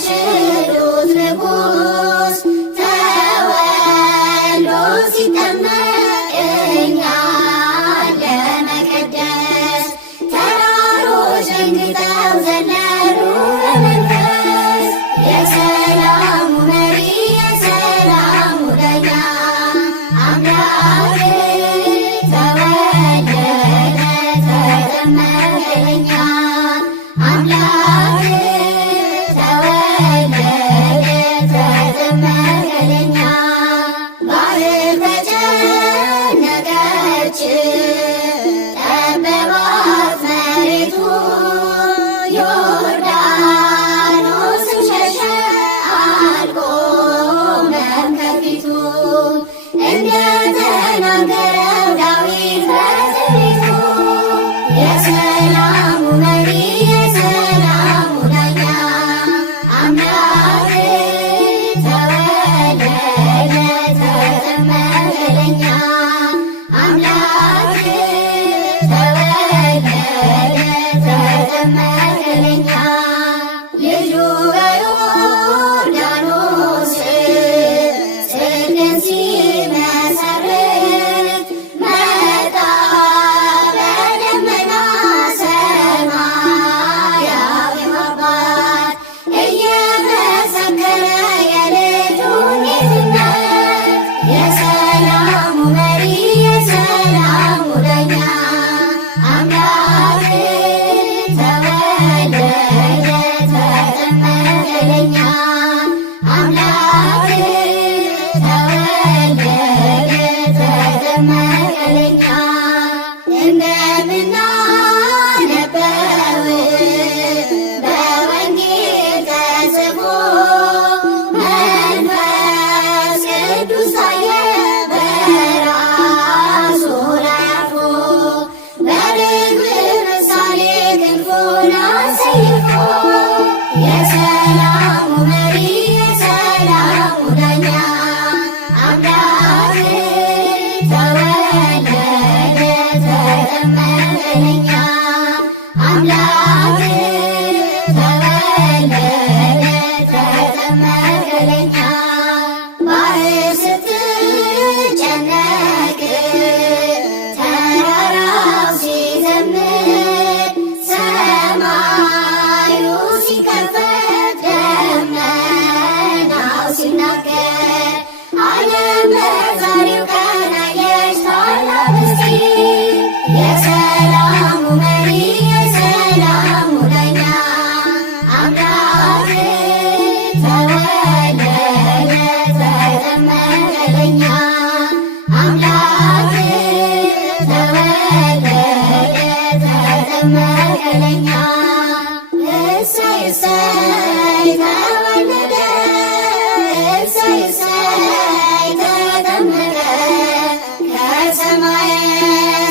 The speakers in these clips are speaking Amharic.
የማይችሉት ንጉሥ ተወልዶ ሲጠመቅ እኛን ለመቀደስ ተራሮች ደንግጠው ዘለሉ በመንፈስ የሰላሙ መሪ የሰላሙ ዳኛ አምላክ ተወለደ ተጠመቀ ለእኛ አምላክ ተወለደ ተጠመቀ ለእኛ ባህር ተጨነቀች ጠበባት መሬቱ ዮርዳኖስም ሸሸ አልቆመም ከፊቱ እንደተናገረው ዳዊት በትንቢቱ የሰላሙ መሪ የሰላሙ ዳኛ አምላክ ተወለደ ተጠመቀ ለእኛ አምላክ ተወለደ ተጠመቀ ለእኛ ልጁ በዮርዳኖስ ጽድቅን ሲመሰርት መጣ በደመና ሰማያዊው አባት እየመሰከረ የልጁን ጌትነት የሰላሙ መሪ የሰላሙ ዳኛ አምላክ ተወለደ ተጠመቀ ለእኛ አምላክ ተወለደ ተጠመቀ ለእኛ እንደምናነበው በወንጌል ተጽፎ መንፈስ ቅዱስ ታየ በራሱ ላይ አርፎ በርግብ ምሳሌ ክንፉን አሰይፎ የሰላሙ መሪ የሰላሙ ዳኛ አምላክ ተወለደ ተጠመቀ ለእኛ አምላክ ተወለደ ተጠመቀ ለእኛ ባህር ስትጨነቅ ተራራው ሲዘምር ሰማዩ ሲከፈት ደመናው ሲናገር ዓለም በዛሬው ቀን አየች ታላቅ ምስጢር የሰላሙ መሪ የሰላሙ ዳኛ አምላክ ተወለደ ተጠመቀ ለእኛ አምላክ ተወለደ ተጠመቀ ለእኛ እሰይ እሰይ ተወለደ እሰይ እሰይ ተጠመቀ ከሰማየ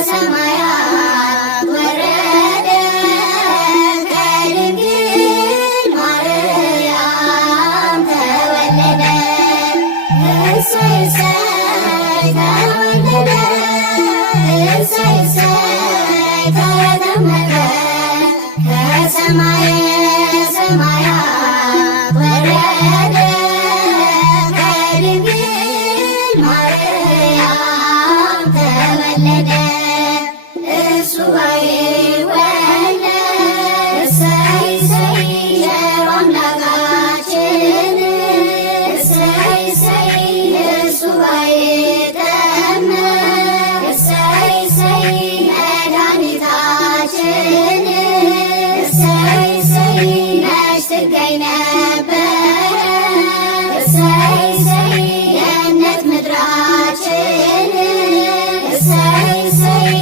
ሰማያት ወረደ ከድንግል ማርያም ተወለደ እሰይ እሰይ ተወለደ እሰይ እሰይ ተጠመቀ ከሰማየ ሰማያት ወረደ ከድንግል ማርያም ተወለደ እሱ ባይወለድ እሰይ እሰይ ቸሩ አምላካችን እሰይ እሰይ እሱ ባይጠመቅ እሰይ እሰይ መድኃኒታችን እሰይ እሰይ መች ትገኝ ነበር እሰይ እሰይ የእምነት ምድራችን እሰይ እሰይ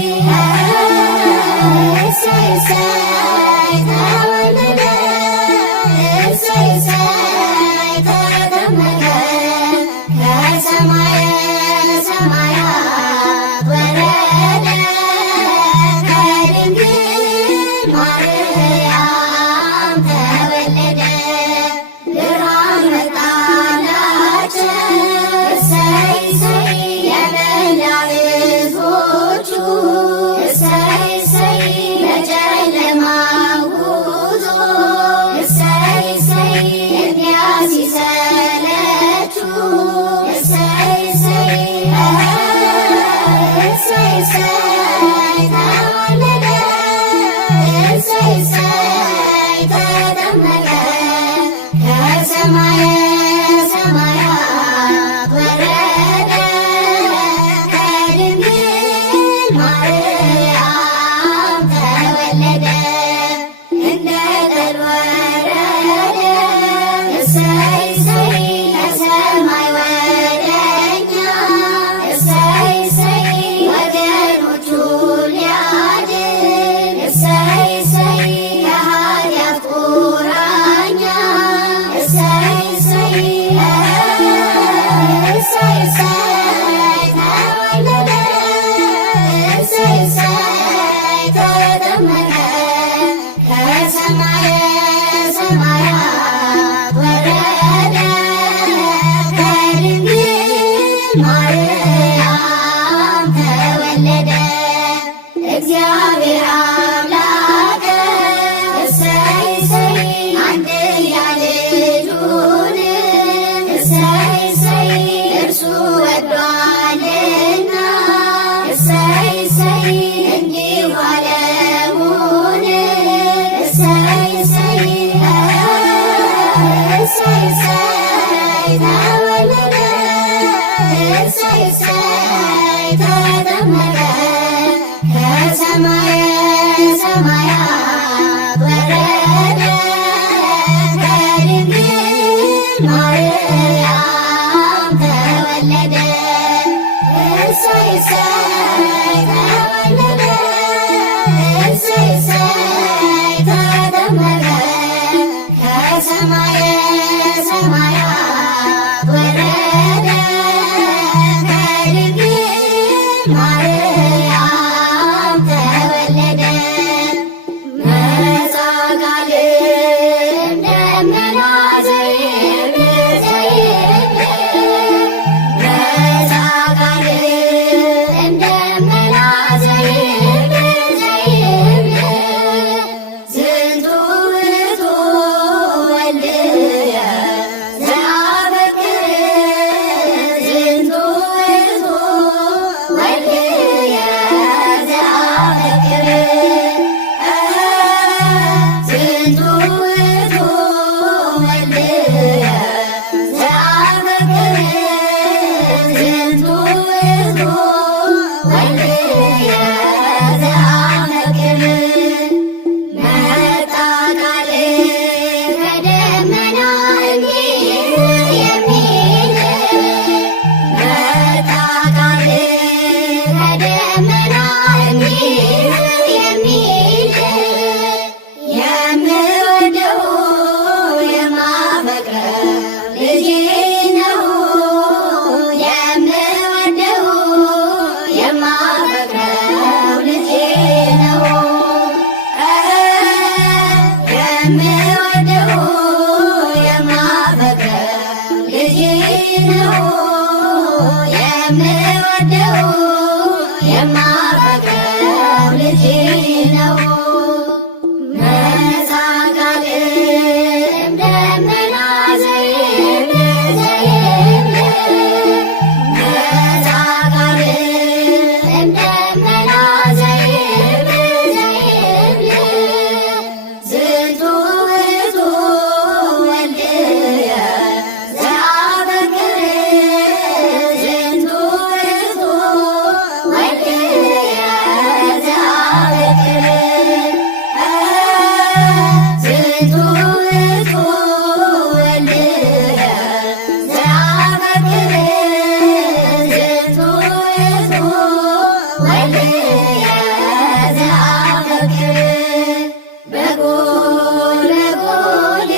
እሰይ እሰይ ተወለደ እሰይ እሰይ ተጠመቀ ከሰማየ ሰማያት ወረደ ከድንግል ማርያም ተወለደ ብርሃን መጣላቸው እሰይ እሰይ የመላ ሕዝቦቹ እሰይ እሰይ በጨለማ እሰይ እሰይ ከሰማይ ወደኛ እሰይ እሰይ ወገኖቹን ሊያድን እሰይ እሰይ ከኃጢአት ቁራኛ እሰይ እሰይ እሰይ እሰይ ተወለደ እሰይ እሰይ ተጠመቀ ከሰማየ ሰማያት ወረደ ከድንግል ማርያም ተወለደ እግዚአብሔር አምላክ እሰይ እሰይ አንድያ ልጁን እሰይ እሰይ እርሱ ወዷልና እሰይ እሰይ እንዲሁ ዓለሙን እሰይ እሰይ እሰይ እሰይ ተወለደ እሰይ እሰይ ተጠመቀ ከሰማየ ሰማያት ወረደ ከድንግል ማርያም ተወለደ እሰይ እሰይ ተወለደ እሰይ እሰይ ተጠመቀ ከሰማየ ሰማያት ወረደ ከድንግል ማርያም ተወለደ መጻ ቃል ደመና ዘይብል መጻ ቃል ደመና ዘይብል ዝንቱ ውእቱ ወልድየ ዘአበክር ዝንቱ ውእቱ ወልድየ ዘአበክር ዝንቱ ውእቱ ወልድየ ዘአበክር ዝንቱ ውእቱ ወልድየ ዘአበክር መጣ ቃል ከደመና እንዲህ የሚል መጣ ቃል ከደመና እንዲህ የሚል የምወደው የማፈቅረው ልጄ ነው የምወደው የማፈቅረው ልጄ ነው የምወደው የማፈቅረው ልጄ ነው የምወደው የማፈቅረው ልጄ ነው መጻ ቃል ደመና ዘይብል መጻ ቃል ደመና ዘይብል ዝንቱ ውእቱ ወልድየ ዘአበክር ዝንቱ ውእቱ ወልድየ ዘአበክር ዝንቱ ውእቱ ወልድየ ዘአበክር ዝንቱ ውእቱ ወልድየ ዘአበክር በጎል በጎል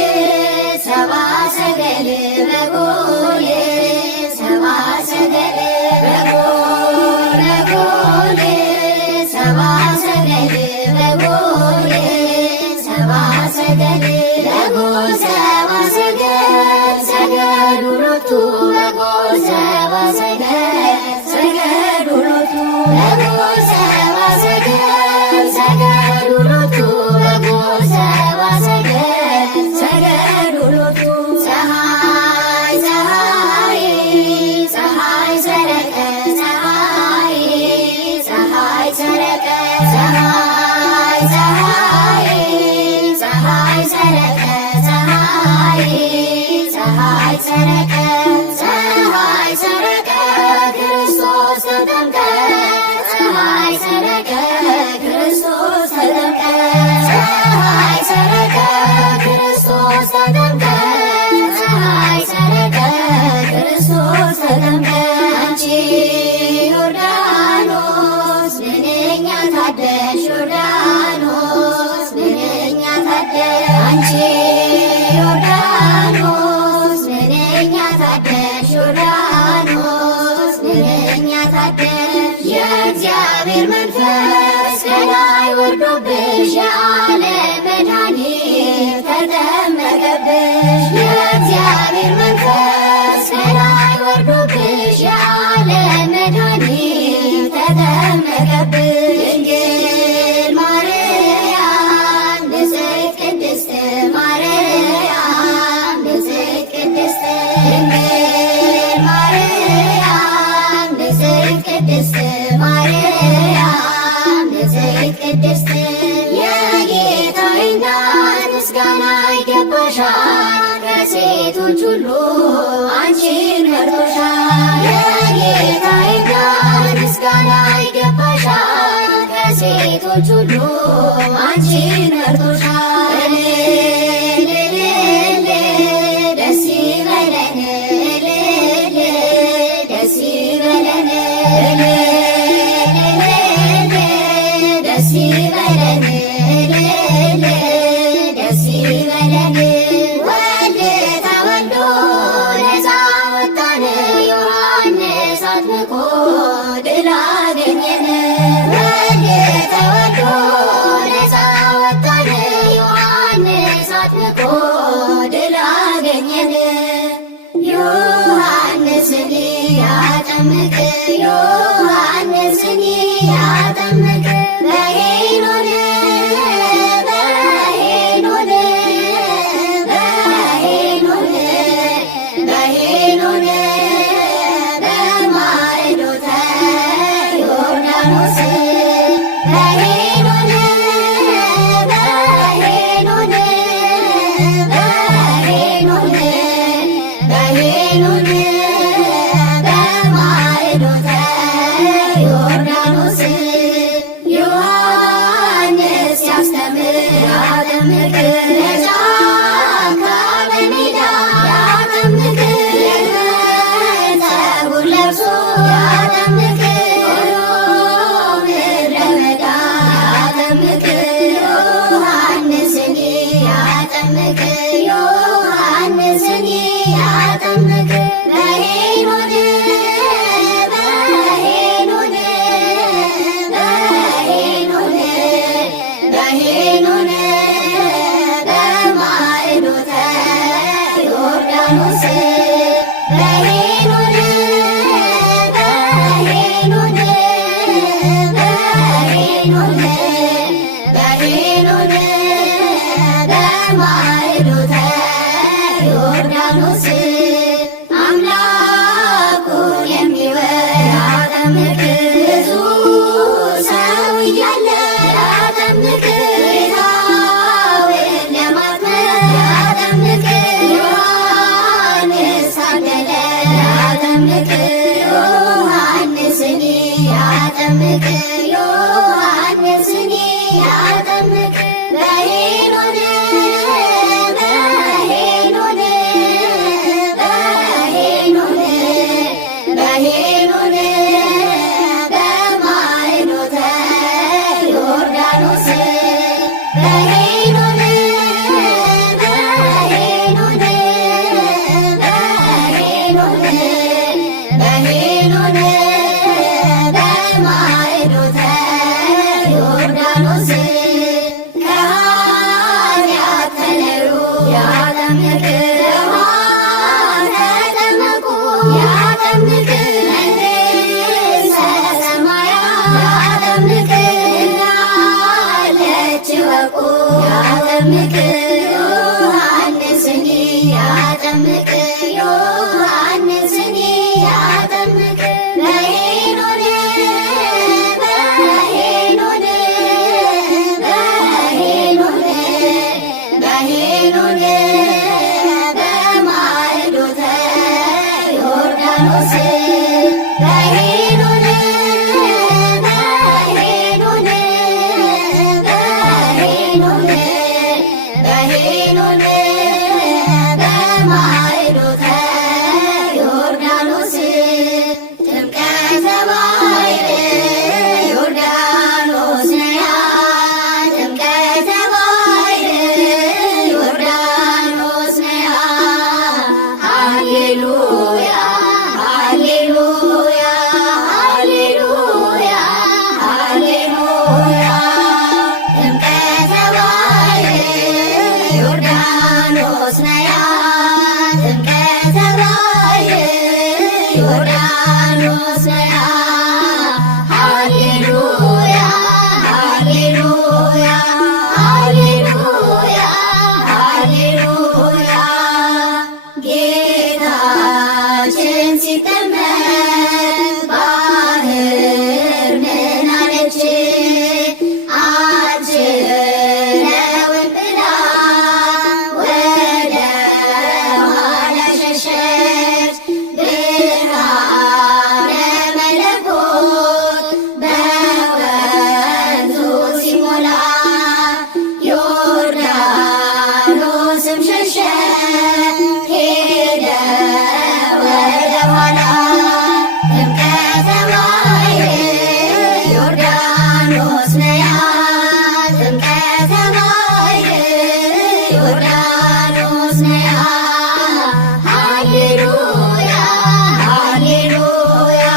ሰብአ ሰገል በጎል ሰብአ ሰገል በጎል በጎል ሰብአ ሰገል በጎል ሰብአ ሰገል በጎል ሰብአ ሰገል ሰገዱ ሎቱ በጎል ሰብአ ሰገል ሰገዱ ሎቱ በጎል ሰብአ ሰገል ሰገዱ ሎቱ በጎል ሰብአ ሰገል ሰገዱ ሎቱ ፀሐይ ፀሐይ ፀሐይ ሰረቀ ፀሐይ ፀሐይ ሰረቀ ፀሐይ ፀሐይ ፀሐይ ሰረቀ ፀሐይ ፀሐይ ሰረቀ ፀሐይ ሰረቀ ክርስቶስ ተጠምቀ ፀሐይ ሰረቀ ክርስቶስ ተጠምቀ ፀሐይ ሰረቀ ክርስቶስ ተጠምቀ የእግዚአብሔር መንፈስ ከላይ ወርዶብሽ የዓለም መድኃኒት ተጠመቀብሽ። ድንግል ማርያም ንጽሕት ቅድስት ማርያም ንጽሕት ቅድስት ድንግል ማርያም ንጽሕት ቅድስት ማርያም ንጽሕት ቅድስት የጌታዬ እናት ምስጋና ይገባሻል፣ ከሴቶች ሁሉ አንቺን መርጦሻል። የጌታዬ እናት ምስጋና ይገባሻል፣ ከሴቶች ሁሉ አንቺን መርጦሻል። ደስ ይበለን ደስ ይበለን ደስ ይበለን ደስ ይበለን ወልድ ተወልዶ ነፃ ወጣን ዮሐንስ አጥምቆ ድል አገኘን። ወልድ ተወልዶ ነፃ ወጣን ዮሐንስ አጥምቆ ድል አገኘን። ዮሐንስን ያጠምቅ ዮሐንስን ያጠምቅ በሄኖን በሄኖን በሄኖን በሄኖን በማዕዶተ ዮርዳኖስ በሄኖን በሄኖን በሄኖን በሄኖን በማዕዶተ ዮርዳኖስ ዮሐንስ ያስተምር ያጠምቅ በጫካ በሜዳ ያጠምቅ ፀጉር ለብሶ ያጠምቅ ምድረ በዳ ያጠምቅ ዮሐንስን ያጠምቅ ዮሐንስን ያጠምቅ በሄኖን በሄኖን በሄኖን በሄኖን በማዕዶተ ዮርዳኖስ በሄኖን በሄኖን በሄኖን በሄኖን በማዕዶተ ዮርዳኖስ አምላኩን የሚወድ ያጠምቅ ብዙ ሰው እያለ ያጠምቅ ጌታውን ለማክበር ያጠምቅ ዮሐንስ ታደለ ያጠምቅ ዮሐንስን ያጠምቅ ዮሐንስን ያጠምቅ በሄኖን በሄኖን በሄኖን በሄኖን በማዕዶተ ዮርዳኖስ በሄኖን በሄኖን በሄኖን በሄኖን በማዕዶተ ዮርዳኖስ ከኃጢአት ተለዩ ያጠምቅ ተጠመቁ ያጠምቅ መንግሥተ ሰማያት ያጠምቅ እንዳለች እወቁ ያጠምቅ ዮሐንስን ያጠምቅ ዮሐንስን ያጠምቅ በሄኖን በሄኖን በሄኖን በሄኖን በማዕዶተ ዮርዳኖስ በሄኖን በሄኖን በሄኖን በሄኖን በማዕዶተ ዮርዳኖስ ነያ ሃሌሉያ ሃሌሉያ ሃሌሉያ ሃሌሉያ ጌታችን ሲጠመቅ ባህር ምን አለች? አልችለውም ብላ ወደ ኋላ ሸሸች። ብርሃነ መለኮት በወንዙ ሲሞላ ዮርዳኖስም ሸሸ ሄደ ወደ ኋላ። ጥምቀተ ባሕር ዮርዳኖስ ነያ ጥምቀተ ባሕር ዮርዳኖስ ነያ ሃሌሉያ ሃሌሉያ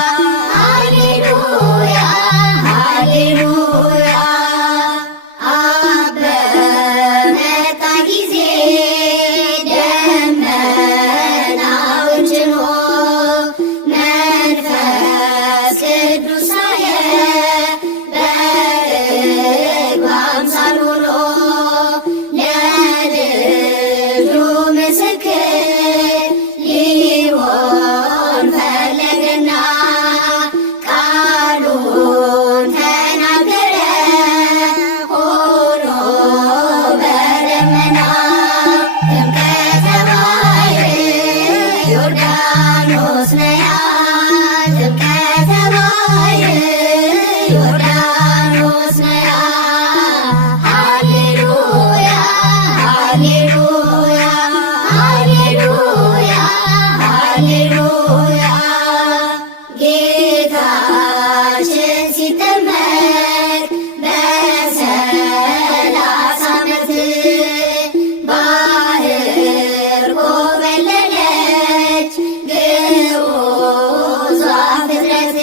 ሃሌሉያ ሃሌሉያ አብ በመጣ ጊዜ ደመናውን ጭኖ መንፈስ ቅዱስ ሳየ በርግብ አምሳል ሆኖ ለልጁ ምስክር ሊሆን ፈለገና ቃሉን ተናገረ ሆኖ በደመና። ጥምቀተ ባሕር ዮርዳኖስ ነያ ጥምቀተ ባሕር ዮርዳኖስ ነያ ሃሌሉያ ሃሌሉያ ሃሌሉያ ሃሌሉያ ጌታችን ሲጠመቅ በ30 ዓመት ባህር ኮበለለች ግዑዟ ፍጥረት።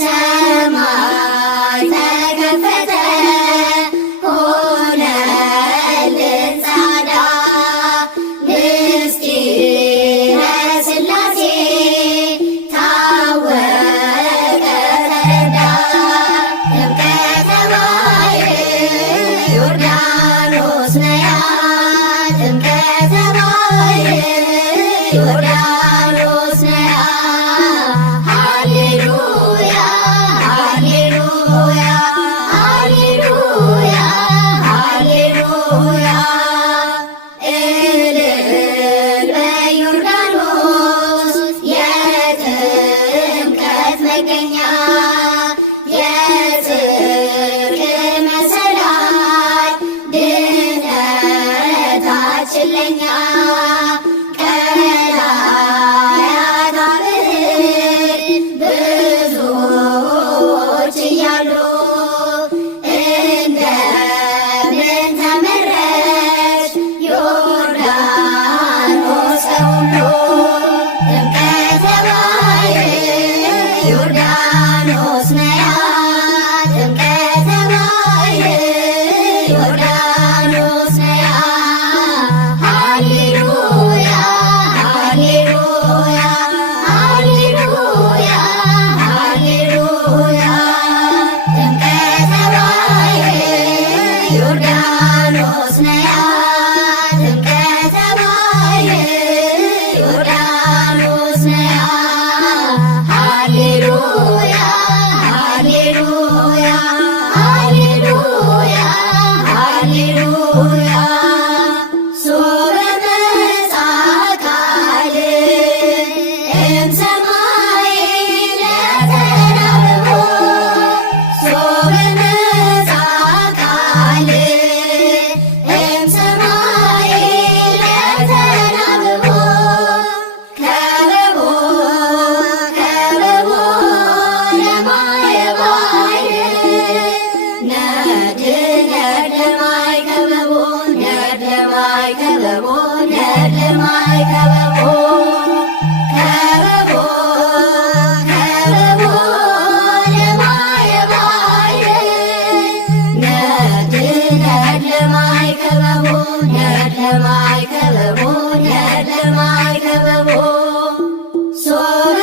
ሰማይ ተከፈተ ሆነልን ጸዓዳ ምስጢረ ሥላሴ ታወቀ ተረዳ። ጥምቀተ ባሕር ዮርዳኖስ ነያ ጥምቀተ ባሕር ዮርዳኖስ ነያ ሃሌሉያ ሃሌሉያ ሃሌሉያ ሃሌሉያ እልል በዮርዳኖስ የጥምቀት መገኛ የጽድቅ መሰላል ድኅነታችን ለኛ ቀላያት አብህር ብዙዎች እያሉ እንደምን ተመረች ዮርዳኖስ ከሁሉ። ጥምቀተ ባሕር ዮርዳኖስ ነያ ጥምቀተ ባሕር ዮርዳኖስ ነያ ሃሌሉያ ሃሌሉያ ሃሌሉያ ሃሌሉያ ጥምቀተ ባሕር ዮርዳኖስ ነያ ጥምቀተ ባሕር ዮርዳኖስ ነያ ሃሌሉያ ሃሌሉያ ሃሌሉያ ሃሌሉያ ሶበ መጽአ ቃል እምሰማይ ለተናብቦ ሶበ መጽአ ቃል እምሰማይ ለተናብቦ ከበቦ ከበቦ ለማየ ባሕር ነድ ነድ ለማይ ከበቦ ነድ ለማይ ከበቦ ነድ ለማይ ከበቦ ከበቦ ከበቦ ለማየ ባሕር ነድ ነድ ለማይ ከበቦ ነድ ለማይ ከበቦ ነድ ለማይ ከበቦ ሶበ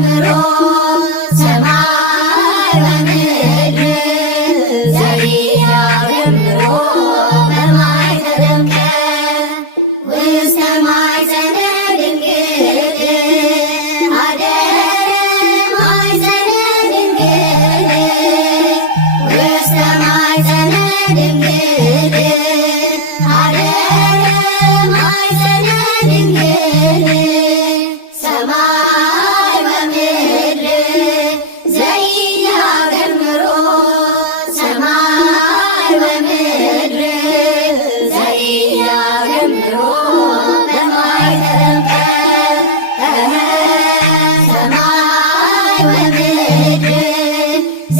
ጀምሮ ሰማይ በምድር ዘኢያገምሮ በማይ ተጠምቀ ውስተ ማኅፀነ ድንግል አደረ ማኅፀነ ድንግል ውስተ ማኅፀነ ድንግል አደረ ማኅፀነ ድንግል ሰማይ በምድር ዘኢያገምሮ ሰማይ በምድር ዘኢያገምሮ በማይ ተጠምቀ ሰማይ በምድር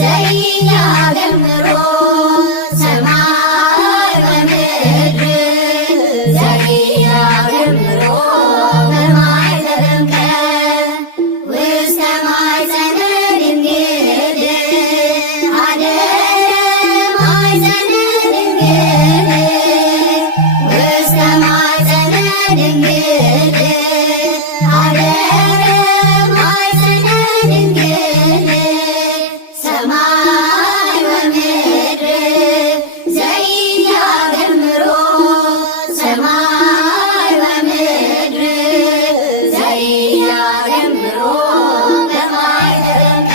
ዘኢያገምሮ ሰማይ በምድር ዘኢያገምሮ በማይ ተጠምቀ ውስተ ማኅፀነ ድንግል አደረ ማኅፀነ ድንግል ውስተ ማኅፀነ ድንግል አደረ ማኅፀነ ድንግል ሰማይ በምድር ዘኢያገምሮ ሰማይ በምድር ዘኢያገምሮ በማይ ተጠምቀ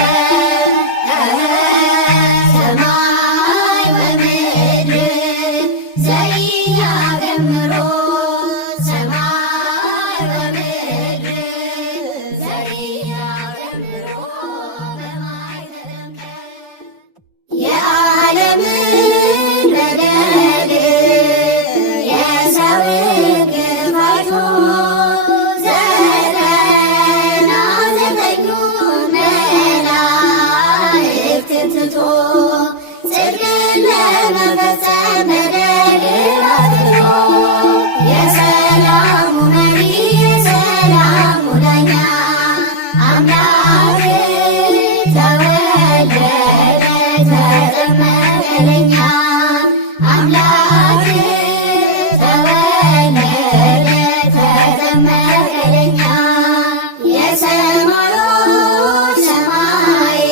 ሰማይ በምድር ዘኢያገምሮ ሰማይ በምድር ዘኢያገምሮ በማይ ተጠምቀ የዓለምን በደል የሰውን ግፍ አይቶ ዘጠና ዘጠኙን መላእክትን ትቶ ጽድቅን ለመፈጸም በደልን አጥፍቶ የሰላሙ መሪ የሰላሙ ዳኛ አምላክ ተወለደ ተጠመቀ ለኛ አምላክ ተወለደ ተጠመቀ ለኛ የሰማዮች ሰማይ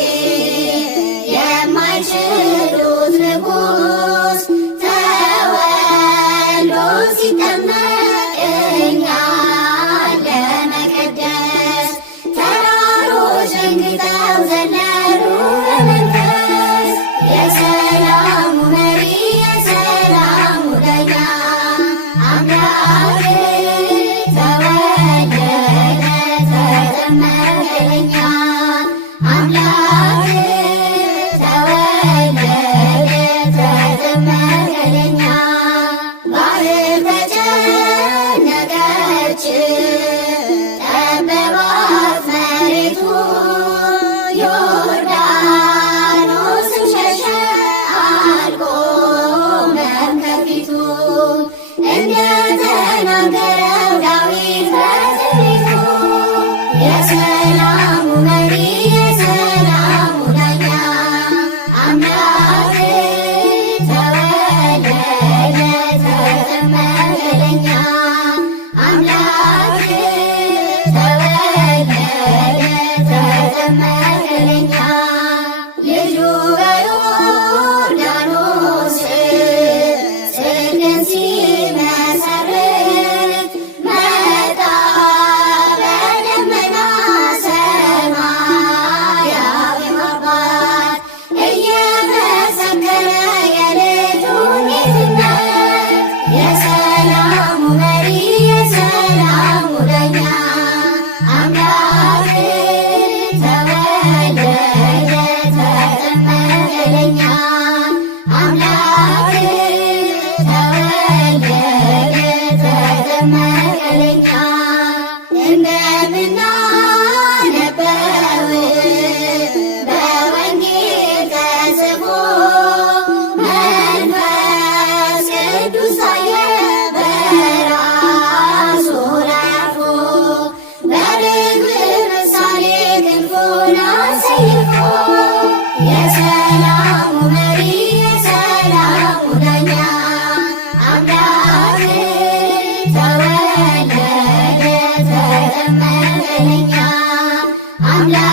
የማይችሉት ንጉሥ ተወልዶ ሲጠመቅ እኛን ለመቀደስ ተራሮች ደንግጠው ዘለሉ በመንፈስ የሰላሙ መሪ የሰላሙ ዳኛ አምላክ ተወለደ ተጠመቀ ለኛ አምላክ ተወለደ ተጠመቀ ለኛ ባህር ተጨነቀች ጠበባት መሬቱ ዮርዳኖስም ሸሸ አልቆመም ከፊቱ እንደተናገረው ዳዊት በትንቢቱ የሰላሙ መሪ የሰላሙ ዳኛ አምላክ ተወለደ ተጠመቀ ለኛ አምላክ ተወለደ ተጠመቀ ለኛ ልጁ በዮርዳኖስ ጽድቅን ሲመሰርት መጣ በደመና ሰማያዊው አባት እየመሰከረ የልጁን ጌትነት የሰላሙ መሪ የሰላሙ ዳኛ አምላክ ተወለደ ተጠመቀ ለኛ አምላክ ተወለደ ተጠመቀ ለኛ እንደምናነበው በወንጌል ተጽፎ መንፈስ ቅዱስ ታየ በራሱ ላይ አርፎ በርግብ ምሳሌ ክንፉን አሰይፎ የሰላሙ መሪ የሰላሙ ዳኛ አምላክ ተወለደ ተጠመቀ ለኛ አምላክ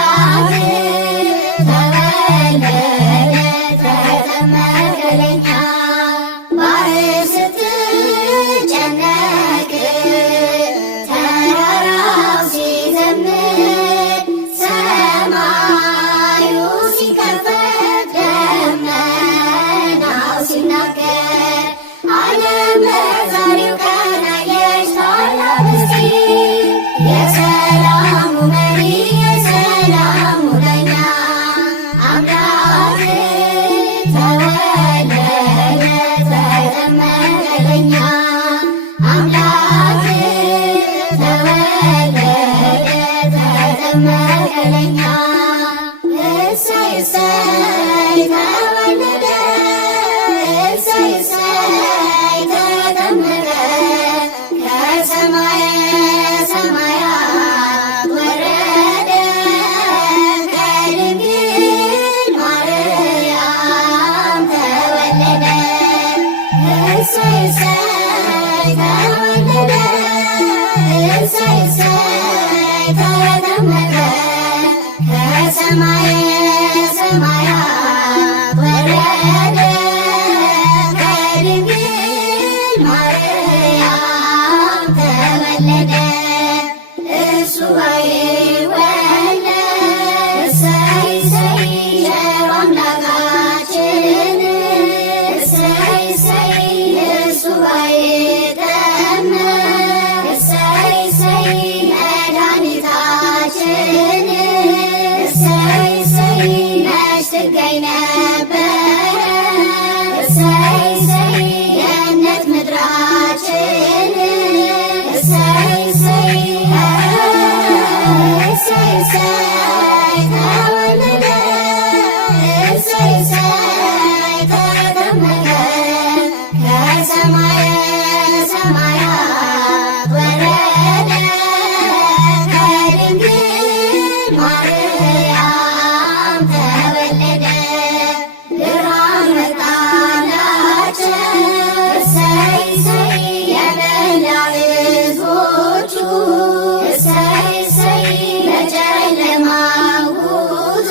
የሰላሙ መሪ የሰላሙ ዳኛ አምላክ ተወለደ ተጠመቀ ለኛ አምላክ ተወለደ ተጠመቀ ለኛ እሰይ እሰይ ተወለደ እሰይ እሰይ ተጠመቀ ከሰማየ ሰማያት ወረደ ከድንግል ማርያም ተወለደ እሰይ እሰይ ተወለደ እሰይ እሰይ ተጠመቀ ከሰማየ ሰማያት ወረደ ከድንግል ማርያም ተወለደ እሱ ባይወለድ እሰይ እሰይ ቸሩ አምላካችን እሰይ እሰይ እሱ ባይጠመቅ እሰይ እሰይ መድኃኒታችን እሰይ እሰይ መች ትገኝ ነበረ እሰይ እሰይ ገነት ምድራችን እሰይ እሰይ እሰይ እሰይ ተወለደ እሰይ እሰይ ተጠመቀ ከሰማየ ሰማያት ወረደ ከድንግል ማርያም ተወለደ ብርሃን መጣላቸው እሰይ እሰይ የመላው ሕዝቦቹ እሰይ እሰይ በጨለማው ጉዞ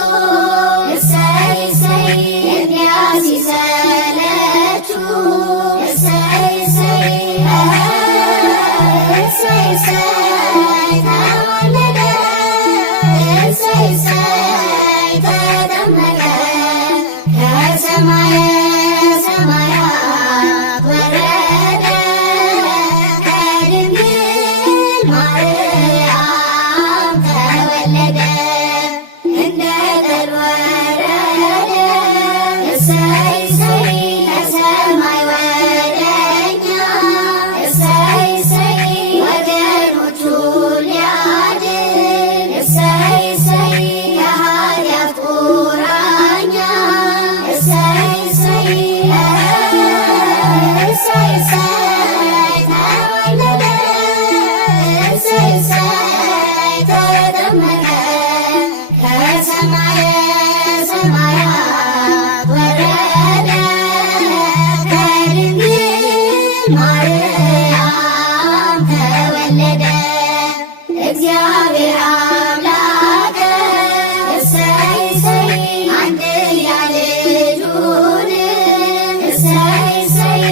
እሰይ እሰይ እንዲያ ሲሰለቹ እሰይ እሰይ እሰይ እሰይ ተወለደ እሰይ እሰይ ተጠመቀ ከሰማየ ሰማያት ወረደ ከድንግል ማርያም ተወለደ እንደ ጠል ወረደ እሰይ እሰይ ከሰማይ ወደኛ እሰይ እሰይ ወገኖቹን ሊያድን እሰይ እሰይ ከኃጢአት ቁራኛ እሰይ እሰይ እሰይ እሰይ ተወለደ እሰይ እሰይ ተጠመቀ ከሰማየ ሰማያት ወረደ ከድንግል ማርያም ተወለደ እግዚአብሔር አምላክ እሰይ እሰይ አንድያ ልጁን እሰይ እሰይ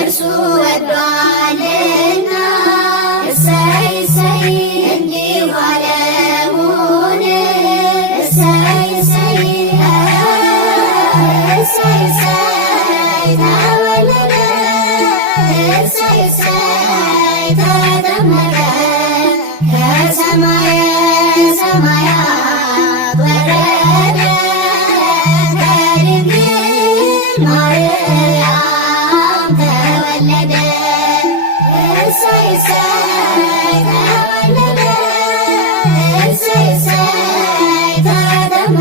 እርሱ ወዷልና እሰይ እሰይ እንዲሁ ዓለሙን እሰይ እሰይ እሰይ እሰይ ተወለደ እሰይ እሰይ ተጠመቀ ከሰማየ ሰማያት ወረደ ከድንግል ማርያም ተወለደ እሰይ እሰይ ተወለደ እሰይ እሰይ ተጠመቀ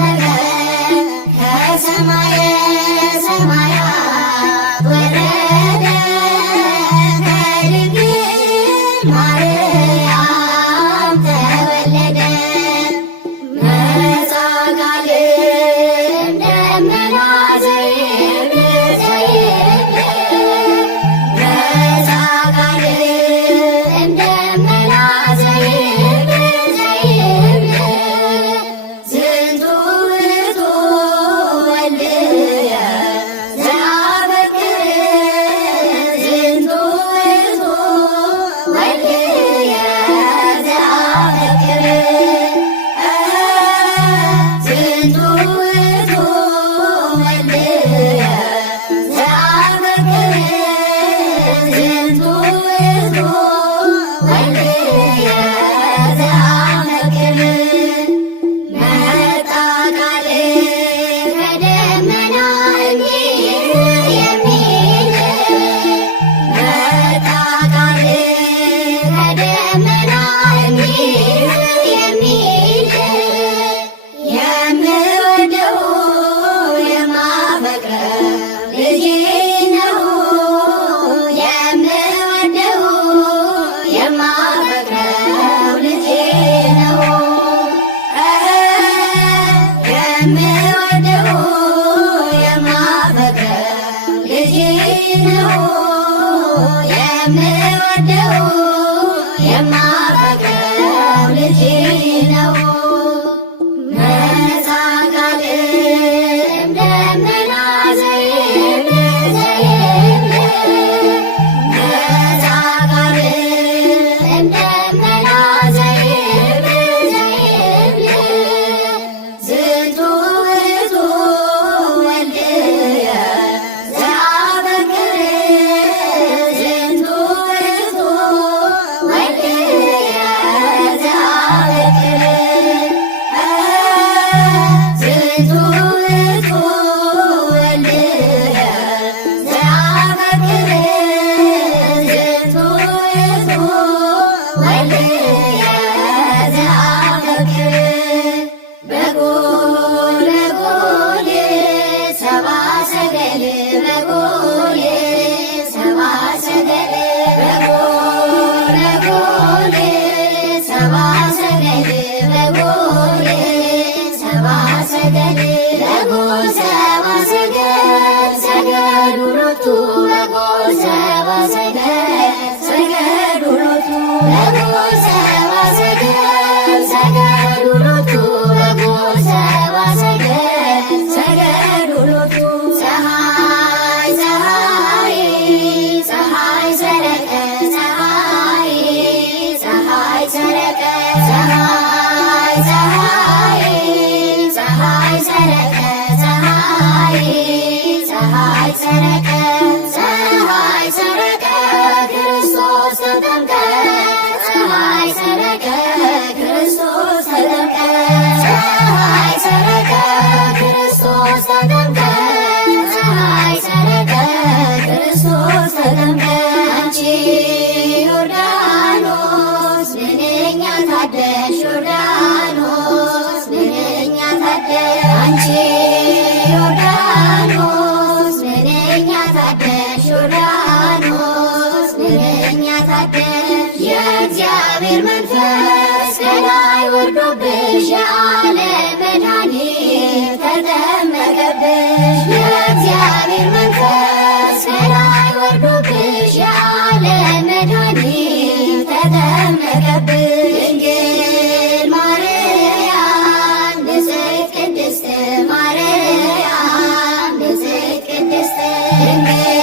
የእግዚአብሔር መንፈስ ከላይ ወርዶብሽ የዓለም መድኃኒት ተጠመቀብሽ። የእግዚአብሔር መንፈስ ከላይ ወርዶብሽ የዓለም መድኃኒት ተጠመቀብሽ። ድንግል ማርያም ንጽሕት ቅድስት ማርያም ንጽሕት ቅድስት ድንግል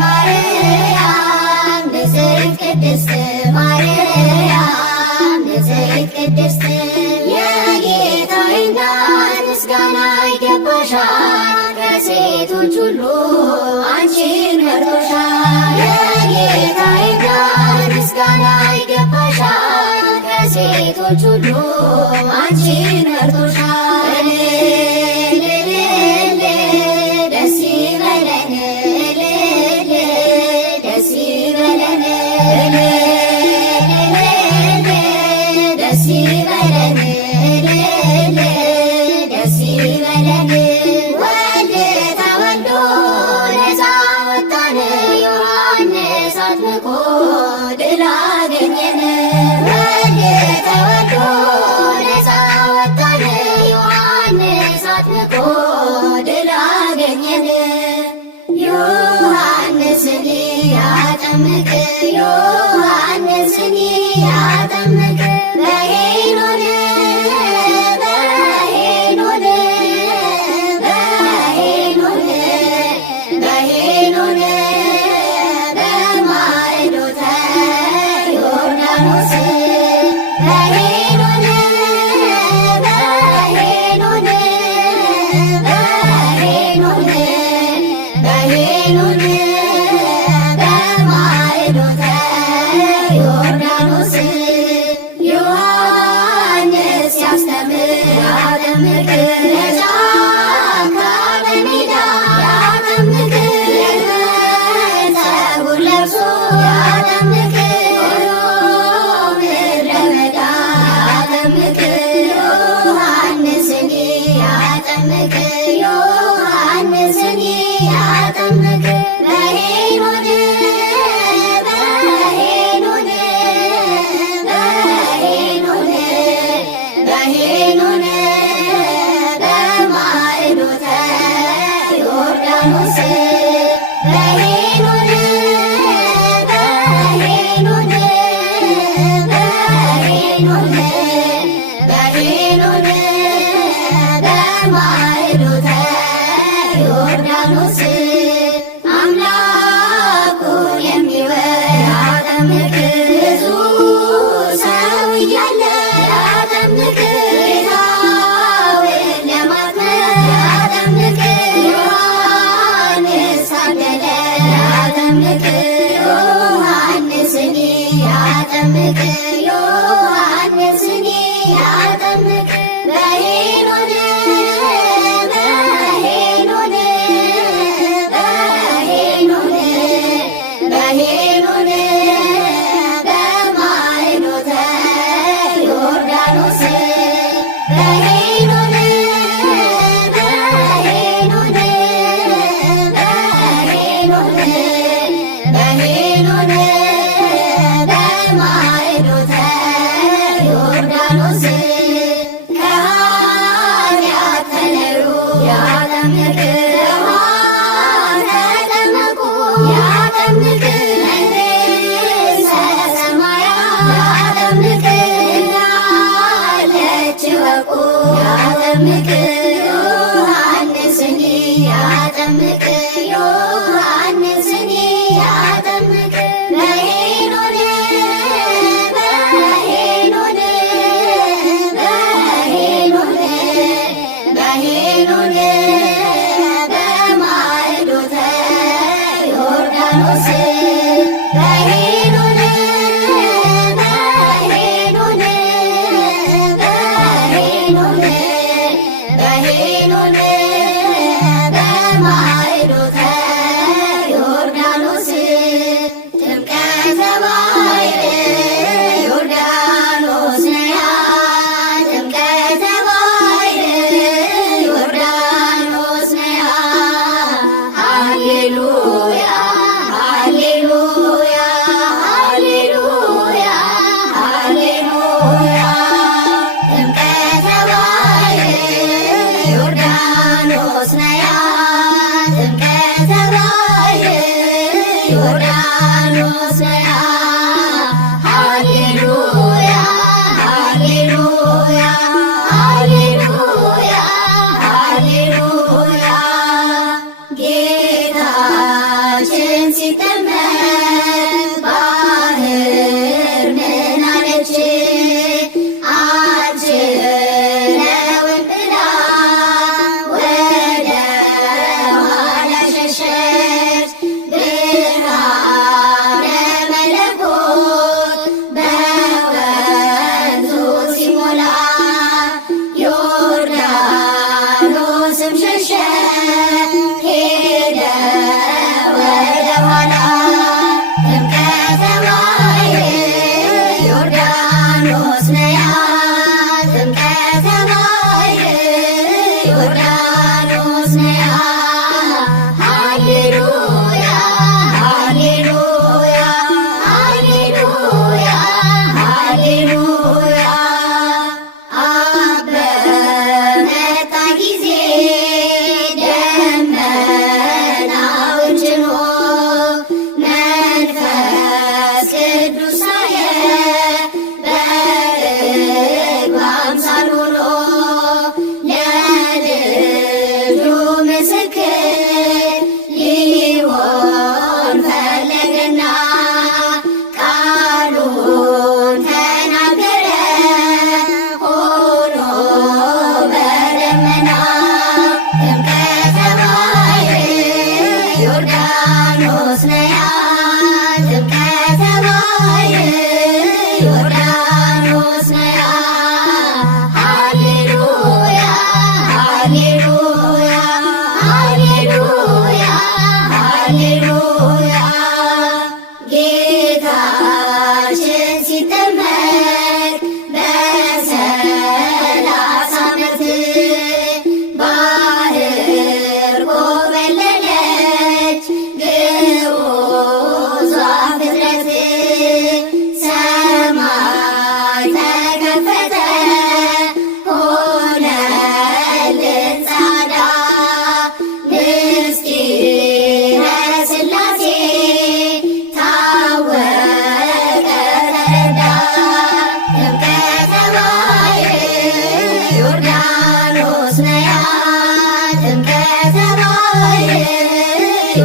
ማርያም ንጽሕት ቅድስት ማርያም ንጽሕት ቅድስት የጌታዬ እናት ምስጋና ይገባሻል። ከሴቶች ሁሉ አንቺን መርጦሻል። የጌታዬ እናት ምስጋና ይገባሻል። ከሴቶች ሁሉ አንቺን መርጦሻል። ደስ ይበለን ደስ ይበለን ደስ ይበለን ደስ ይበለን ወልድ ተወልዶ ነፃ ወጣን ዮሐንስ አጥምቆ ድል አገኘን። ወልድ ተወልዶ ነፃ ወጣን ዮሐንስ አጥምቆ ድል አገኘን። ዮሐንስን ያጠምቅ ዮሐንስን ያጠምቅ በሄኖን በሄኖን በሄኖን በሄኖን በማዕዶተ ዮርዳኖስ በሄኖን በሄኖን በጫካ በሜዳ ያጠምቅ ፀጉር ለብሶ ያጠምቅ ምድረ በዳ ያጠምቅ ዮሐንስን ያጠምቅ ዮሐንስን ያጠምቅ በሄኖን በሄኖን በሄኖን በሄኖን በማዕዶተ ዮርዳኖስ በሄኖን በሄኖን በሄኖን በሄኖን በማዕዶተ ዮርዳኖስ አምላኩን የሚወድ ያጠምቅ ብዙ ሰው እያለ ያጠምቅ ጌታውን ለማክበር ያጠምቅ ዮሐንስ ታደለ ያጠምቅ ዮሐንስን ያጠምቅ ዮሐንስን ያጠምቅ በሄኖን በሄኖን በሄኖን በሄኖን በማዕዶተ ዮርዳኖስ በሄኖን በሄኖን በሄኖን በሄኖን በማዕዶተ ዮርዳኖስ ከኃጢአት ተለዩ ያጠምቅ ተጠመቁ ያጠምቅ መንግሥተ ሰማያት ያጠምቅ እንዳለች እወቁ ያጠምቅ ዮሐንስን ያጠምቅ ዮሐንስን ያጠምቅ በሄኖን በሄኖን በሄኖን በሄኖን በማዕዶተ ዮርዳኖስ በሄኖን በሄኖን በሄኖን በሄኖን በማዕዶተ ዮርዳኖስ ጥምቀተ ባሕር ዮርዳኖስ ነያ ጥምቀተ ባሕር ዮርዳኖስ ነያ ሃሌሉያ ሃሌሉያ ሃሌሉያ ሃሌሉያ ጥምቀተ ባሕር ዮርዳኖስ ነያ ጥምቀተ ባሕር ዮርዳኖስ ነያ ሃሌሉያ ሃሌሉያ ሃሌሉያ ሃሌሉያ ጌታችን ሲጠመቅ ባሕር ምን አለች? አልችለውም ብላ ወደ ኋላ ሸሸች። ብርሃነ መለኮት በወንዙ ሲሞላ ዮርዳኖስም ሸሸ ሄደ ወደ ኋላ። ጥምቀተ ባሕር ዮርዳኖስ ነያ ጥምቀተ ባሕር ዮርዳኖስ ነያ ሃሌሉያ ሃሌሉያ ሃሌሉያ ሃሌሉያ አብ በመጣ ጊዜ ደመናውን ጭኖ መንፈስ ቅዱስ ሳየ በርግብ አምሳል ሆኖ ለልዑል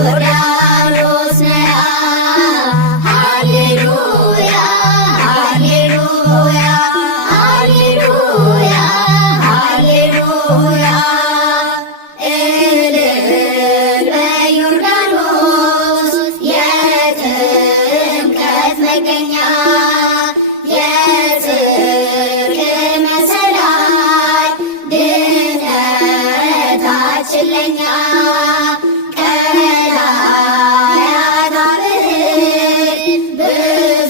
ዮርዳኖስ ነያ ሃሌሉያ ሃሌሉያ ሃሌሉያ ሃሌሉያ እልል በዮርዳኖስ የጥምቀት መገኛ የጽድቅ መሰላል ድነታችን ለኛ ቀዳማት አብን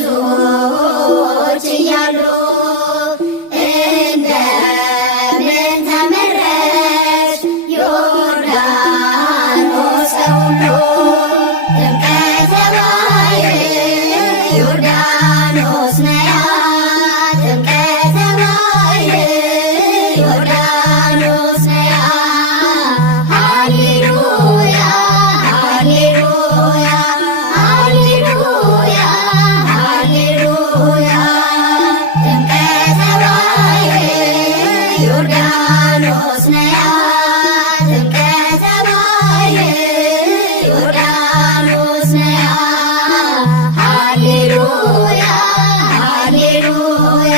ብዙዎች እያሉ እንደምን ተመረች ዮርዳኖስ ከሁሉ ጥምቀተ ባሕር ዮርዳኖስ ነያ ጥምቀተ ባሕር ዮርዳኖስ ነያ ሃሌሉያ ሃሌሉያ ሃሌሉያ ሃሌሉያ ጥምቀተ ባሕር ዮርዳኖስ ነያ ጥምቀተ ባሕር ዮርዳኖስ ነያ ሃሌሉያ ሃሌሉያ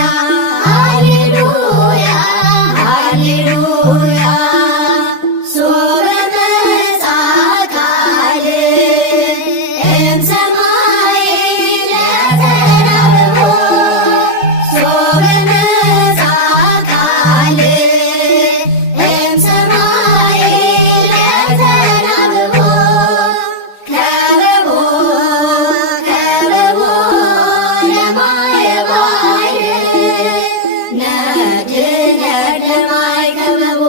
ሃሌሉያ ሃሌሉያ ሶበ መጽአ ቃል እምሰማይ ለተናብቦ ሶበ መጽአ ቃል እምሰማይ ለተናብቦ ከበቦ ከበቦ ለማየ ባሕር ነድነት ለማይ ከበቦ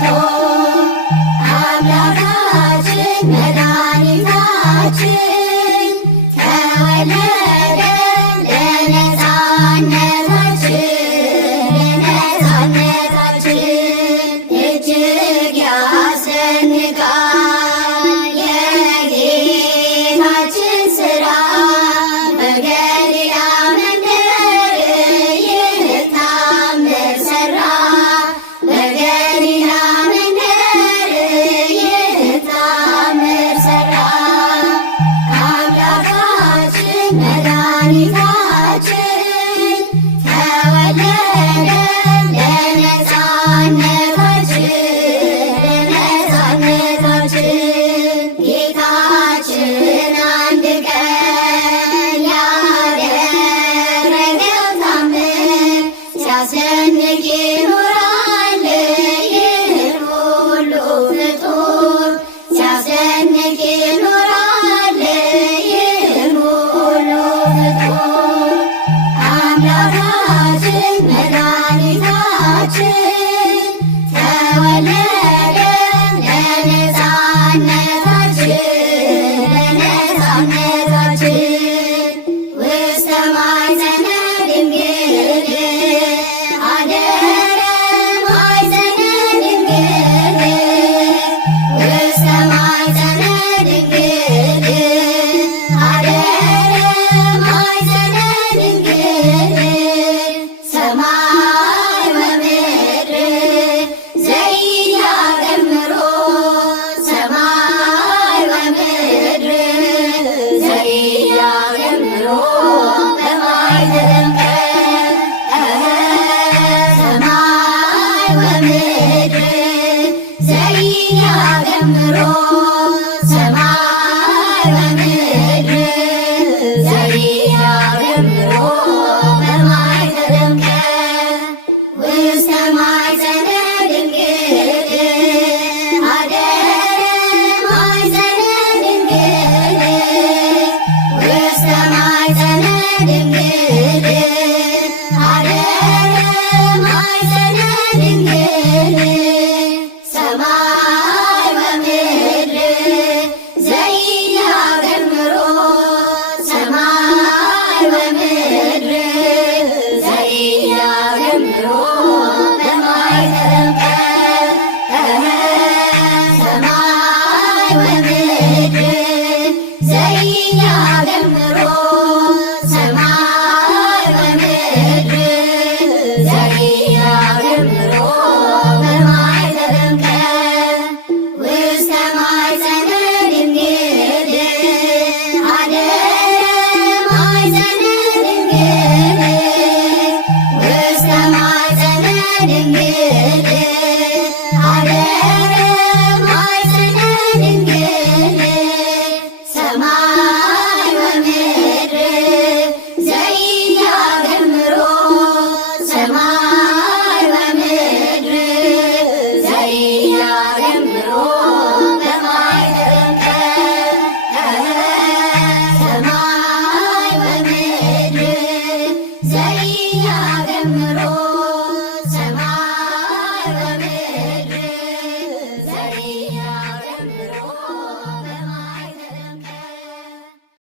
ሞቶ አምላካችን መድኃኒታችን ተወለደ ለነፃነታችን እጅግ ያስደንቃል የጌታችን ሥራ በገሊላ መንደር ይህ ተአምር ሠራ በገሊላ መንደር ይህ ተአምር ሠራ አምላካችን መድኃኒታችን ተወለደ ለነፃነታችን ጌታችን አንድ ቀን ያደረገው ታምር ሲያስደንቅ ይኖራል ይህን ሁሉ ፍጡር ሲያስደንቅ ይኖራል ይህን ሁሉ ፍጡር አምላካችን መድኃኒታችን ተወለደ ለነፃነታችን ውስተ ማኅፀነ ድንግል አደረ ማኅፀነ ድንግል ውስተ ማኅፀነ ድንግል አደረ ማኅፀነ ድንግል ሰማይ ወምድር ዘኢያእምሮ ሰማይ ወምድር ዘኢያእምሮ በማኅፀነ ሰማይ ወምድር ዘኢያእምሮ